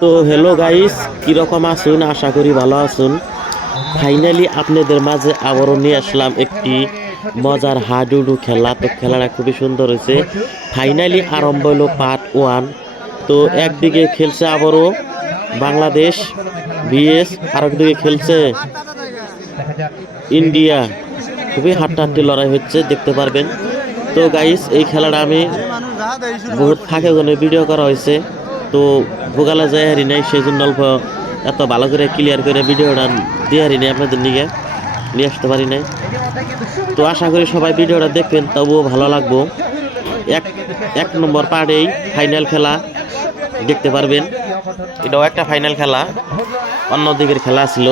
তো hello guys কীরকম আসুন আশা করি ভালো আসুন ফাইনালি আপনাদের মাঝে আবারও নিয়ে আসলাম একটি মজার হাডুডু খেলা। তো খেলাটা খুবই সুন্দর হয়েছে। ফাইনালি আরম্ভ হলো পার্ট ওয়ান তো একদিকে খেলছে আবারও বাংলাদেশ বিএস আর একদিকে খেলছে ইন্ডিয়া। খুবই হাড্ডাহাড্ডি লড়াই হচ্ছে, দেখতে পারবেন। তো গাইস এই খেলাটা আমি বহুত ফাঁকে ভিডিও করা হয়েছে। তো ভোগালা যায় হারি নাই সেই জন্য অল্প এত ভালো করে ক্লিয়ার করে ভিডিওটা দিয়ে হারি নাই আপনাদের নিয়ে। নিয়ে আসতে পারি নাই। তো আশা করি সবাই ভিডিওটা দেখবেন, তবুও ভালো লাগবো। এক এক নম্বর পার্টেই ফাইনাল খেলা দেখতে পারবেন। এটাও একটা ফাইনাল খেলা, অন্য দিকের খেলা ছিল।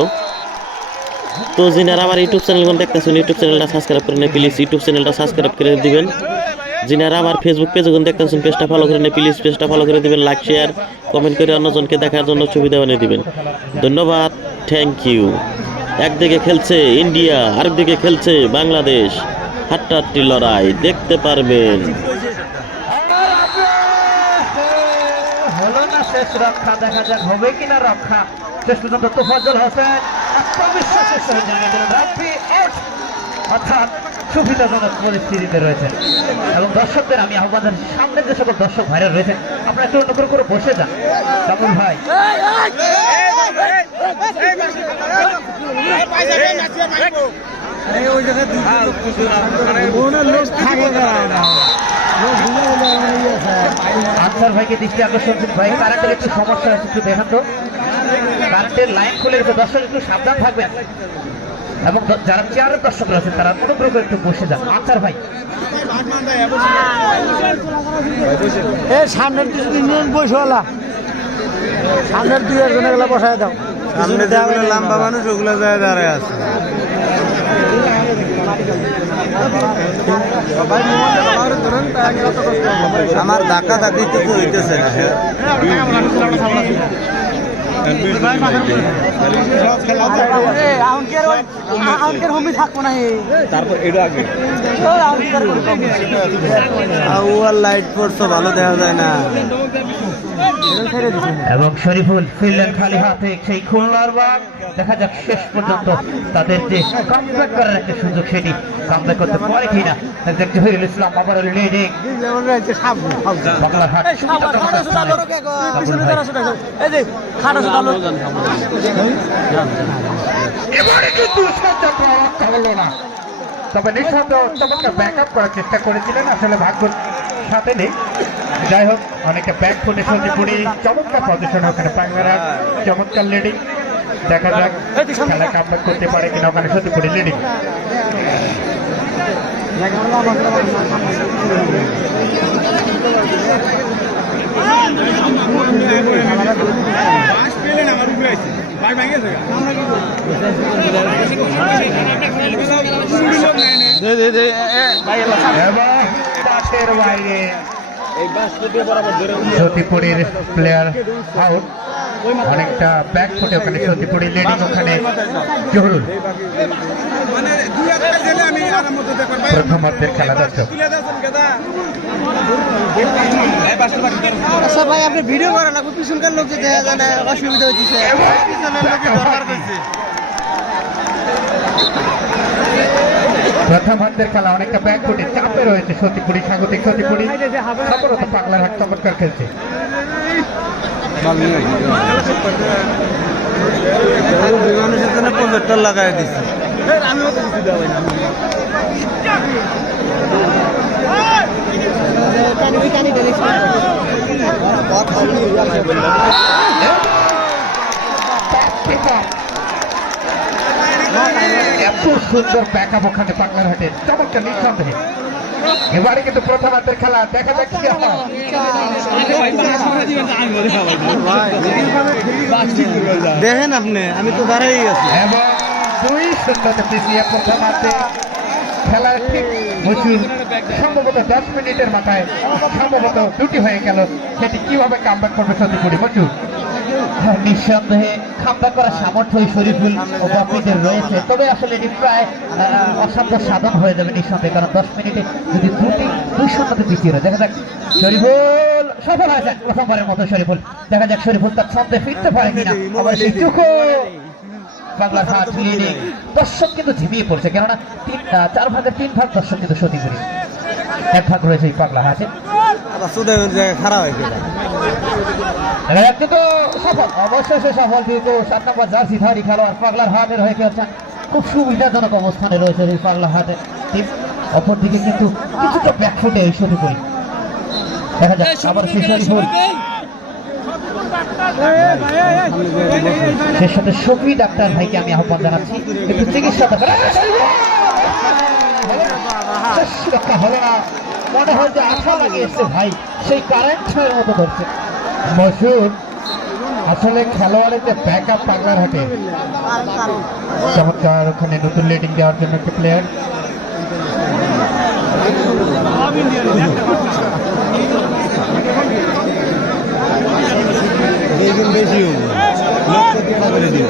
তো যিনারা আমার ইউটিউব চ্যানেলগুলো দেখতেছেন, ইউটিউব চ্যানেলটা সাবস্ক্রাইব করে প্লিজ ইউটিউব চ্যানেলটা সাবস্ক্রাইব করে দিবেন। যিনারা আমার ফেসবুক পেজগুলো দেখতেছেন পেজটা ফলো করে নেন প্লিজ পেজটা ফলো করে দিবেন লাইক শেয়ার কমেন্ট করে অন্যজনকে দেখার জন্য সুবিধা বানিয়ে দিবেন। ধন্যবাদ থ্যাংক ইউ একদিকে খেলছে ইন্ডিয়া, আরেকদিকে খেলছে বাংলাদেশ। হাট্টাহাট্টি লড়াই, দেখতে পারবেন। রক্ষা, দেখা যাক হবে কিনা রক্ষা। শেষ পর্যন্ত তোফাজ্জল হোসেন অর্থাৎ সুবিধাজনক পরিস্থিতিতে রয়েছেন এবং দর্শকদের, আমি আহ্বান জানাচ্ছি সামনে যে সকল দর্শক ভাইরা রয়েছেন, আপনারা একটু অনুগ্রহ করে বসে যান। কামুল ভাই। আনসার ভাইকে দৃষ্টি আকর্ষণ ভাই। কারেন্টের একটু সমস্যা হয়েছে, একটু দেখান তো। কারেন্টের লাইন খুলে গেছে। দর্শক, একটু সাবধান থাকবেন। এবং যারা চেয়ারের দর্শক রয়েছে তারা অনুগ্রহ করে একটু বসে যান। আনসার ভাই। সামনের বসেওয়ালা সামনের দুই একজন এগুলো বসায় দাও। সামনে যেগুলো লম্বা মানুষ ওগুলো যায় দাঁড়ায় আছে। আমার ধাক্কা ধাক্কি তো হইতেছে না। তারপর লাইট পড়ছো ভালো দেখা যায় না। এবং শরীফুল ফিরলেন খালি হাতে সেই খুলনার বাগ দেখা যাক শেষ পর্যন্ত তাদের যে কামব্যাক করার একটা সুযোগ সেটি কামব্যাক করতে পারে কিনা। দেখ জহিরুল ইসলাম আবার লিডিং বাংলার হাট এবারে কিন্তু হলো না। তবে নিঃসন্দেহ চমৎকার ব্যাক আপ করার চেষ্টা করেছিলেন। আসলে ভাগ্য সাথে নেই। যাই হোক অনেকে ব্যাক ফুটে সত্যিপুরি চমৎকার পজিশন ওখানে পাঙ্গারা চমৎকার লিডিং দেখা যাক খেলা কামব্যাক করতে পারে কিনা ওখানে সত্যিপুরি লিডিং পাশের বাইরে। সতীপুরীর প্লেয়ার আউট অনেকটা ব্যাক ফুটে ওখানে সতীপুরি লিডিং ওখানে। জহুরুল। প্রথমার্ধের খেলা দর্শক। আচ্ছা ভাই আপনি ভিডিও করেন আপনি পিছনকার লোক যে দেখা যায় না অসুবিধা হচ্ছে পিছনের দরকার প্রথমার্ধের খেলা অনেকটা ব্যাক ফুটে চাপে রয়েছে সতীপুরি স্বাগতিক সতীপুরি। সফরত পাগলার হাট চমৎকার খেলছে। প্রজেক্টর লাগাই দিচ্ছে এত সুন্দর ব্যাক আপ ওখানে চমৎকার নিঃসন্দেহে। এবারে কিন্তু প্রথমার্ধের খেলা। দেখা যাক কি হয়। দেখেন আপনি আমি তো দাঁড়াই আছি। এবং দুই শূন্যতে পিছিয়ে প্রথমার্ধে খেলার ঠিক প্রচুর। সম্ভবত দশ মিনিটের মাথায় সম্ভবত দুটি হয়ে গেল। সেটি কীভাবে কামব্যাক করবে সতীপুরি প্রচুর হ্যাঁ, নিঃসন্দেহে কামব্যাক করার সামর্থ্য ওই শরীফুল ও বাপিদের রয়েছে। তবে আসলে এটি প্রায় অসাধ্য সাধন হয়ে যাবে নিঃসন্দেহে, কারণ দশ মিনিটে যদি দুটি, দুই শূন্যতে পিছিয়ে দেখা যাক শরীফুল সফল হয়েছে প্রথমবারের মতো শরীফুল। দেখা যাক শরীফুল তার ছন্দে ফিরতে পারে কিনা। আবার সেই টুকু হাত নেই দর্শক কিন্তু ঝিমিয়ে পড়ছে, কেননা তিন চার ভাগের তিন ভাগ দর্শক কিন্তু সতী করি। এক ভাগ রয়েছে এই পাগলা হাতে। খারাপ হয়ে গেল। যাক কিন্তু সফল অবশ্যই সে সফল কিন্তু সাত নম্বর জার্সি ধারী খেলোয়াড় পাগলার হাটের হয়ে খেলছেন খুব সুবিধাজনক অবস্থানে রয়েছে এই পাগলা হাটের টিম অপরদিকে কিন্তু কিছুটা ব্যাকফুটে এই সতী করি দেখা যাক আবার সেই সে সাথে শফি ডাক্তার ভাইকে আমি আহ্বান জানাচ্ছি একটু চিকিৎসা দরকার শেষ হলো না মনে হয় যে আঠা লাগিয়েছে ভাই সেই কারেন্টের মতো ধরছে মশুর আসলে খেলোয়াড়ের ব্যাক আপ পাগলার হাটে চমৎকার ওখানে নতুন লেডিং দেওয়ার জন্য একটি প্লেয়ার বেগুন বেশি হব লক্ষ টাকা করে দিব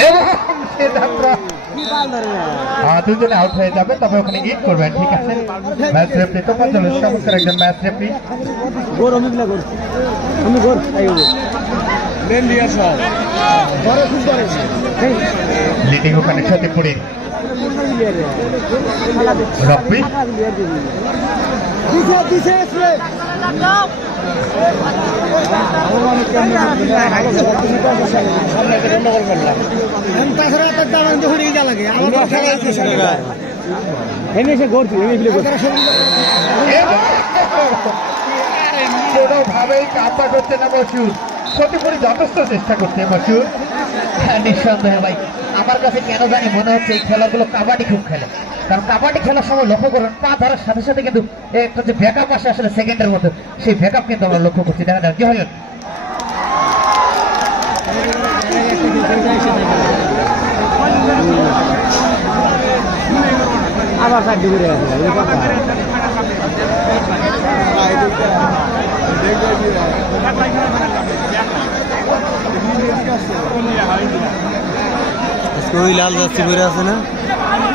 এবং সে যাত্রা আহ, দুজনে আউট হয়ে যাবে তবে ওখানে ইট করবেন ঠিক আছে ম্যাচ রেফরি তো পঞ্চল চমৎকার একজন ম্যাচ রেফরি গোর আমি না গোর আমি গোর লিডিং ওখানে সতীপুরে রব্বি দিছে দিছে আমার হ্যাঁ নিঃসন্দেহে ভাই আমার কাছে কেন জানি মনে হচ্ছে এই খেলাগুলো কাবাডি খুব খেলে কারণ কাবাডি খেলার সময় লক্ষ্য করুন পা ধরার সাথে সাথে কিন্তু একটা যে ব্যাকআপ আসে আসলে সেকেন্ডের মতো সেই ব্যাকআপ কিন্তু আমরা লক্ষ্য করছি। দেখা যাক কি হয় আবার সাইড ঘুরে আছে লাল না?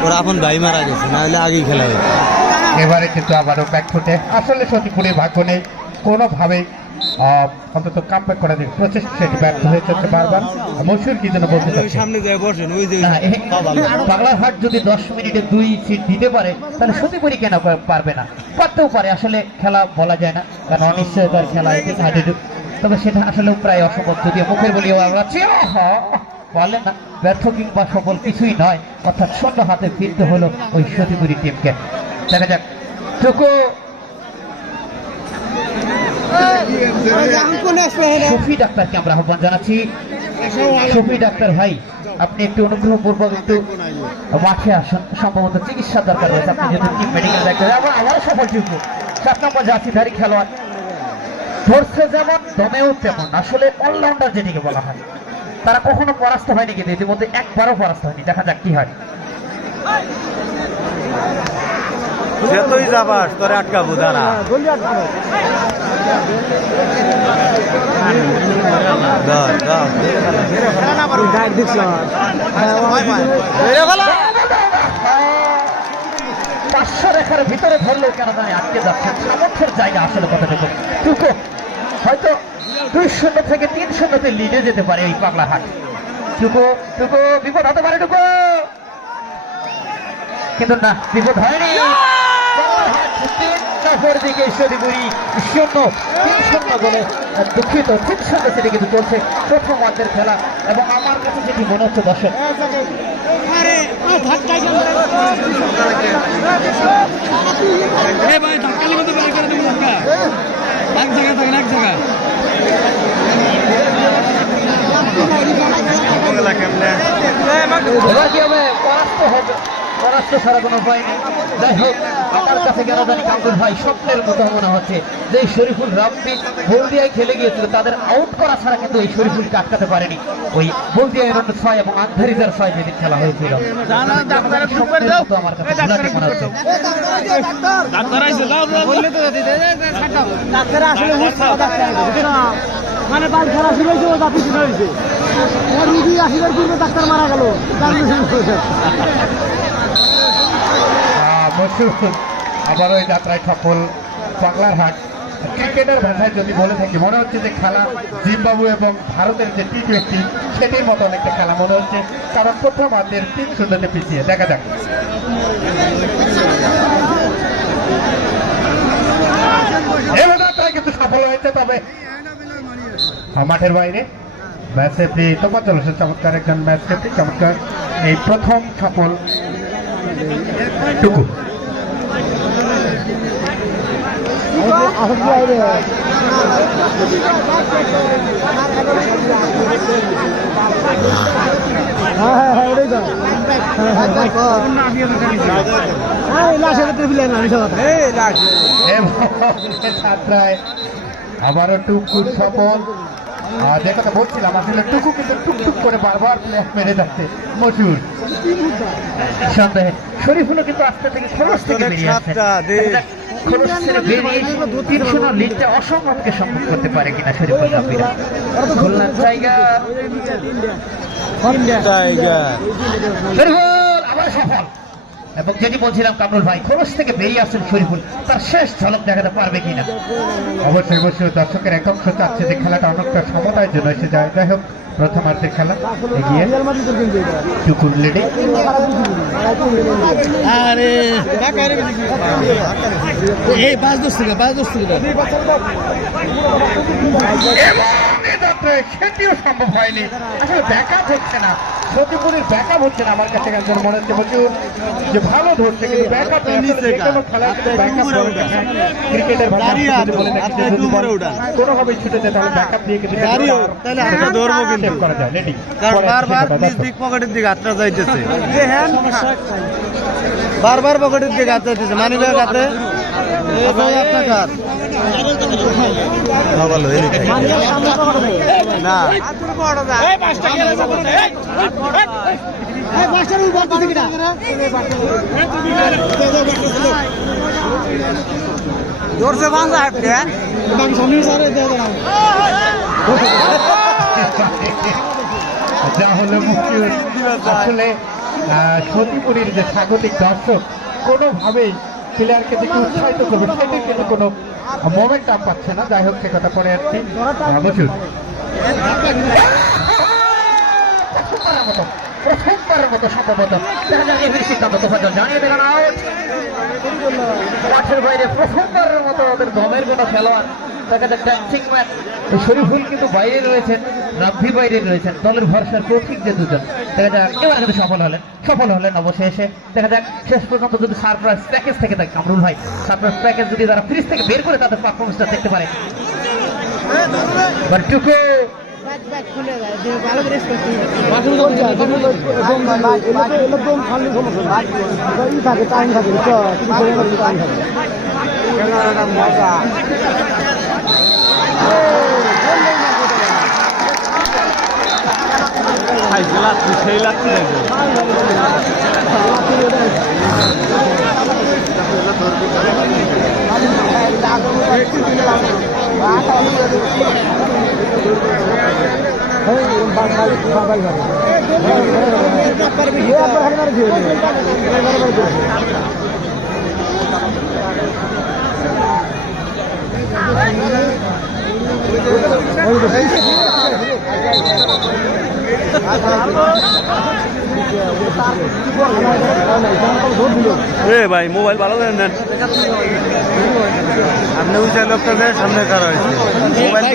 ওর আপন ভাই মারা গেছে, না হলে আগেই খেলা হয়েছে এবারে কিন্তু আবারও ব্যাক ফুটে আসলে সতীপুরে ভাগ্য নেই। কোনোভাবেই অন্তত কাম ব্যাক করার প্রচেষ্টা সেটি ব্যর্থ হয়ে যাচ্ছে বারবার। মসুর কি যেন বলতে সামনে যায় বসেন ওই যে বাংলার হাট যদি দশ মিনিটে দুই সিট দিতে পারে তাহলে সতীপুরি কেন পারবে না? পারতেও পারে আসলে খেলা বলা যায় না কারণ অনিশ্চয়তার খেলা এটি তবে সেটা আসলে প্রায় অসম্ভব যদিও মুখের বলি আমরা বলেন না ব্যর্থ কিংবা সফল কিছুই নয় অর্থাৎ শূন্য হাতে ফিরতে হলো ওই সতীপুরি টিমকে দেখা যাক। টুকু জানাচ্ছি। ডাক্তার ভাই, আপনি মাঠে আসুন। সম্ভবত দরকার আপনি মেডিকেল ডাক্তার জাতিধারী খেলোয়াড়। যেমন, দমেও তেমন। আসলে অলরাউন্ডার বলা হয়। তারা কখনো পরাস্ত হয়নি কিন্তু ইতিমধ্যে একবারও পরাস্ত হয়নি। দেখা যাক কি হয়। সে তুই যাবাস, তোরে আটকাবো দিছ পাঁচশো আটকে জায়গা আসলে হয়তো দুই শূন্য থেকে তিন লিডে যেতে পারে এই পাগলা হাট। টুকো টুকো, বিপদ হতে পারে, টুকো। কিন্তু না, বিপদ হয়নি পাগলার হাট তিন নম্বর দিকে শরীরপুরি শূন্য তিন শূন্য বলে দুঃখিত তিন শূন্য সেটি কিন্তু চলছে প্রথম অর্ধের খেলা এবং আমার কাছে যেটি মনে হচ্ছে দর্শক। এবার কি হবে? পরাস্ত হবে পরাস্ত ছাড়া কোনো উপায় নেই। যাই হোক আমার কাছে ভাই মনে হচ্ছে। যে বলদিয়ায় খেলে গিয়েছিল, তাদের আউট করা ছাড়া কিন্তু এই আটকাতে পারেনি। ওই বলদিয়ায় রন্ড ছয় এবং ছয় খেলা হয়েছিল। মনে খেলা ডাক্তার মারা গেল। প্রচুর আবারও এই যাত্রায় সফল বাংলার হাট। ক্রিকেটের ভাষায় যদি বলে থাকি, মনে হচ্ছে যে খেলা জিম্বাবু এবং ভারতের যে টি টোয়েন্টি, সেটির মতো অনেকটা খেলা মনে হচ্ছে। কারণ প্রথম হাতের তিন শূন্যতে পিছিয়ে। দেখা যাক। কিন্তু সফল হয়েছে, তবে মাঠের বাইরে ম্যাচ সেফটি, তোমার চলেছে চমৎকার একজন ম্যাচ সেফটি, চমৎকার এই প্রথম সফল টুকু আবারও টুকুর সফল। যে কথা বলছিলাম আসলে টুকু কিন্তু টুকটুক করে বারবার প্লেয়ার মেরে যাচ্ছে। মজুর সন্দেহে। শরীফুলও কিন্তু আজকে থেকে খরচ থেকে বেরিয়ে আসছে। অসম্ভবকে সম্ভব করতে পারে কিনা শরীফুল রাব্বিরা খুলনার আবার সফল। এবং যেটি বলছিলাম কামরুল ভাই খরচ থেকে বেরিয়ে আসছেন শরীফুল তার শেষ ঝলক দেখাতে পারবে কিনা? অবশ্যই অবশ্যই দর্শকের একাংশ চাচ্ছে যে খেলাটা অনেকটা সমতার জন্য এসে যায়। যাই হোক প্রথমার্ধের খেলা এগিয়ে টুকুর লিডে। আরে এই পাঁচ দশ থেকে পাঁচ দশ থেকে এ যাত্রায় সেটিও সম্ভব হয়নি। আসলে ব্যাকআপ হচ্ছে না। সতীপুরের ব্যাকআপ হচ্ছে না আমার কাছে একজন মনে হচ্ছে প্রচুর। যে ভালো ধরছে কিন্তু ব্যাকআপ কোনো খেলায় ব্যাকআপ ক্রিকেটের ভাষায় যদি বলে থাকি যে যদি বল কোনোভাবে ছুটেছে তাহলে ব্যাকআপ দিয়ে কিন্তু তাহলে আমরা ধরবো কিন্তু। করা যায় রেডি কারণ বারবার নিজ দিক পকেটের দিকে হাতটা যাইতেছে। বারবার পকেটের দিকে হাত যাইতেছে। মানি ব্যাগ হাতে। হাঁটতে যা হলো মুখ্য আসলে আহ, সতীপুরীর যে স্বাগতিক দর্শক কোনোভাবেই প্লেয়ারকে দেখে উৎসাহিত করবে সেটি কিন্তু কোনো মোমেন্টাম পাচ্ছে না। যাই হোক সে কথা পরে আসছি। বসুন। প্রথমবারের মতো সম্ভবত। জানিয়ে দিলেন মাঠের বাইরে প্রথমবারের মতো ওদের দমের কোনো খেলোয়াড়। দেখা যাক ড্যান্সিং ম্যান শরীফুল কিন্তু বাইরে রয়েছেন, রাব্বি বাইরে রয়েছেন। দলের ভরসার প্রতীক যে দুজন। দেখা যাক, এবার কিন্তু সফল হলেন। সফল হলেন অবশেষে। দেখা যাক, শেষ পর্যন্ত যদি সারপ্রাইজ প্যাকেজ থেকে থাকে, কামরুল ভাই সারপ্রাইজ প্যাকেজ যদি তারা ফ্রিজ থেকে বের করে তাদের পারফরমেন্সটা দেখতে পারে। টাইম থাকে মজা। সেই লাগছে এ ভাই মোবাইল ভালো দেন দেন। আপনি ওই লোকটা সামনে কারা হয়েছে? মোবাইল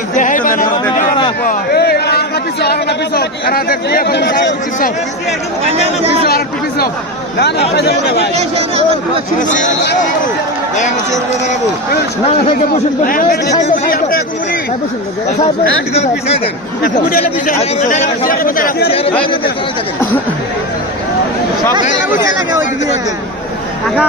না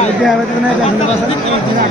তাহলে পানি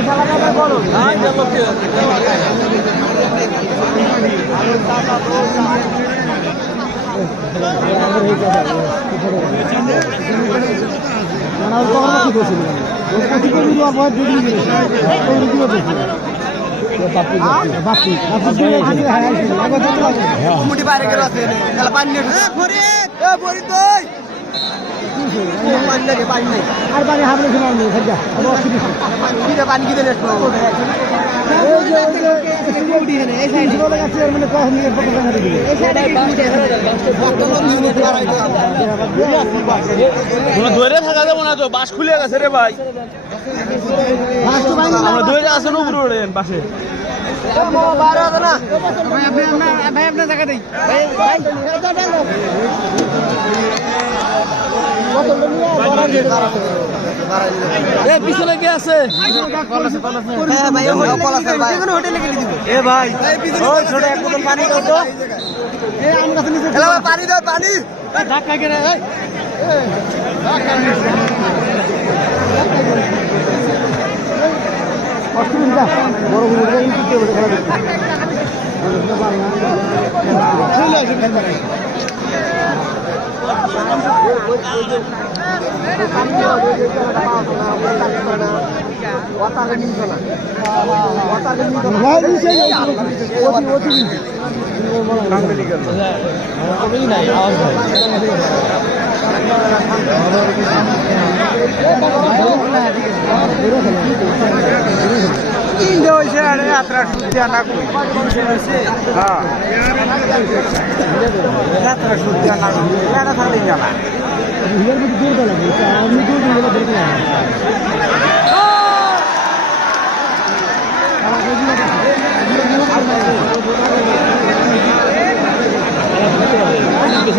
বড়ি তুই পানি লাগে পানি নেই আর বাড়ি হাবলে শোনার নেই খাদ্যা কিরে পানি কিনে মানে ধরে থাকা যাব না তো বাস খুলে গেছে রে ভাই। আমরা ধরে আছেন উপরে ওঠেন বাসে ভাই আপনার জায়গা দেই। পিছনে কে আছে এ ভাই ছোট এক বোতল পানি দাও তো এলা ভাই, পানি দাও পানি ধাক্কা কেটে অসুবিধা বড় বড় কিন্তু কে খেলা দেখতে তিনটে হয়েছে আর যাত্রা শুনতে না কই। হ্যাঁ। যাত্রা শুনতে না কই। এটা থাকলে জানা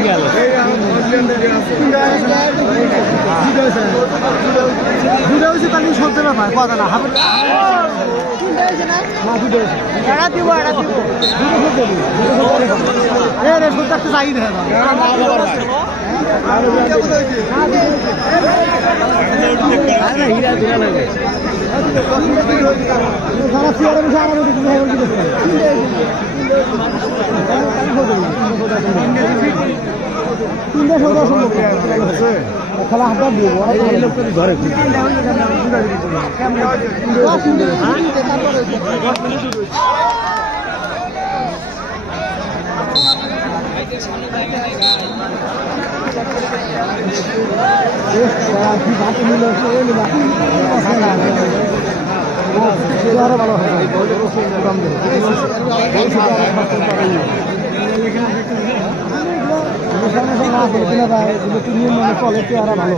গেলে দুটো হয়েছে তার সরতে ব্যাপার কথা না। চাই তিনটে সৌদা সম্ভব খেলা হাতটা দিব এই লোকটা ধরে আরও ভালো তুমি মনে চলে চেহারা ভালো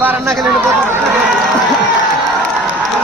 বারান না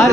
আর